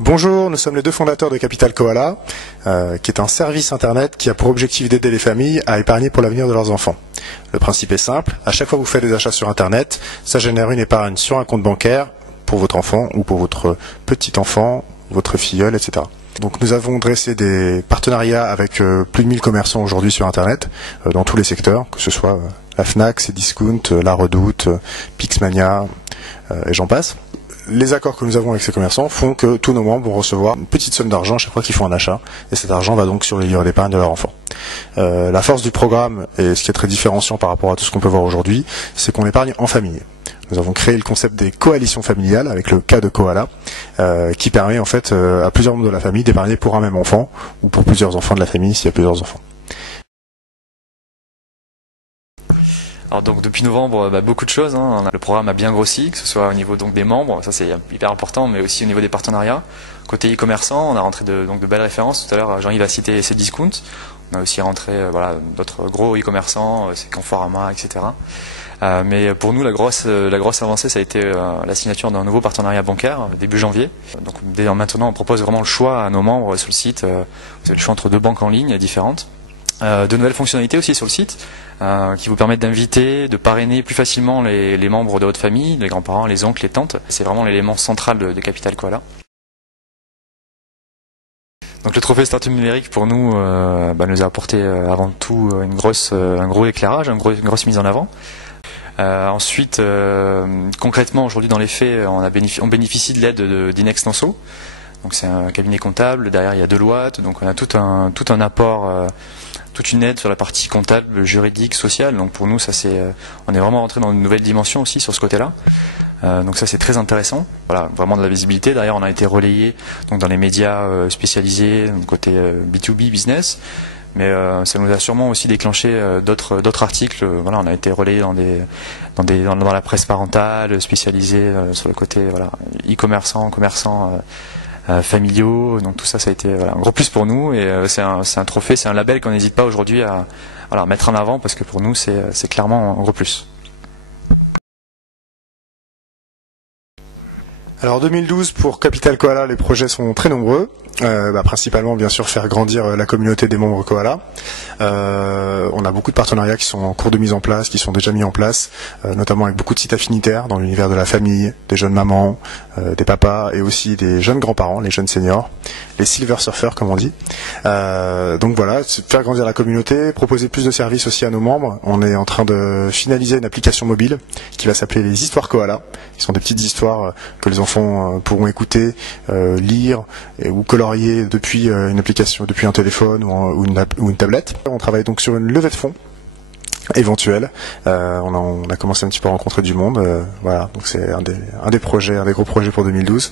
Bonjour, nous sommes les deux fondateurs de Capital Koala, qui est un service internet qui a pour objectif d'aider les familles à épargner pour l'avenir de leurs enfants. Le principe est simple, à chaque fois que vous faites des achats sur internet, ça génère une épargne sur un compte bancaire pour votre enfant ou pour votre petit enfant, votre filleule, etc. Donc nous avons dressé des partenariats avec plus de 1000 commerçants aujourd'hui sur internet, dans tous les secteurs, que ce soit la Fnac, Cdiscount, La Redoute, Pixmania, et j'en passe. Les accords que nous avons avec ces commerçants font que tous nos membres vont recevoir une petite somme d'argent chaque fois qu'ils font un achat, et cet argent va donc sur les livrets d'épargne de leur enfant. La force du programme, et ce qui est très différenciant par rapport à tout ce qu'on peut voir aujourd'hui, c'est qu'on épargne en famille. Nous avons créé le concept des coalitions familiales avec le cas de Koala, qui permet en fait à plusieurs membres de la famille d'épargner pour un même enfant, ou pour plusieurs enfants de la famille s'il y a plusieurs enfants. Alors donc depuis novembre, beaucoup de choses. Le programme a bien grossi, que ce soit au niveau donc des membres, ça c'est hyper important, mais aussi au niveau des partenariats. Côté e-commerçant, on a rentré de belles références. Tout à l'heure, Jean-Yves a cité Cdiscount. On a aussi rentré d'autres gros e-commerçants, c'est Conforama, etc. Mais pour nous, la grosse avancée, ça a été la signature d'un nouveau partenariat bancaire début janvier. Donc dès maintenant, on propose vraiment le choix à nos membres sur le site. Vous avez le choix entre deux banques en ligne différentes. De nouvelles fonctionnalités aussi sur le site qui vous permettent d'inviter, de parrainer plus facilement les membres de votre famille, les grands-parents, les oncles, les tantes. C'est vraiment l'élément central de Capital Koala. Donc le trophée Startup numérique pour nous nous a apporté avant tout un gros éclairage, une grosse mise en avant. Ensuite, concrètement aujourd'hui dans les faits, on bénéficie de l'aide d'Inex Nanso. Donc c'est un cabinet comptable, derrière il y a Deloitte, donc on a tout un apport, toute une aide sur la partie comptable, juridique, sociale. Donc pour nous, on est vraiment rentré dans une nouvelle dimension aussi sur ce côté-là. Donc ça c'est très intéressant. Voilà, vraiment de la visibilité. Derrière on a été relayé donc dans les médias spécialisés, côté B2B business. Mais ça nous a sûrement aussi déclenché d'autres articles. Voilà, on a été relayé dans la presse parentale, spécialisée sur le côté e-commerçant, commerçants familiaux. Donc tout ça a été un gros plus pour nous, et c'est un trophée, c'est un label qu'on n'hésite pas aujourd'hui à mettre en avant, parce que pour nous c'est clairement un gros plus. Alors 2012 pour Capital Koala, les projets sont très nombreux. Principalement bien sûr faire grandir la communauté des membres Koala. On a beaucoup de partenariats qui sont en cours de mise en place, qui sont déjà mis en place, notamment avec beaucoup de sites affinitaires dans l'univers de la famille, des jeunes mamans, des papas, et aussi des jeunes grands-parents, les jeunes seniors, les silver surfers comme on dit. Donc voilà, faire grandir la communauté, proposer plus de services aussi à nos membres. On est en train de finaliser une application mobile qui va s'appeler les histoires Koala, qui sont des petites histoires que les enfants pourront écouter, lire ou colorier depuis une application, depuis un téléphone ou une tablette. On travaille donc sur une levée de fonds éventuelle. On a commencé un petit peu à rencontrer du monde. Voilà, donc c'est un des gros projets pour 2012.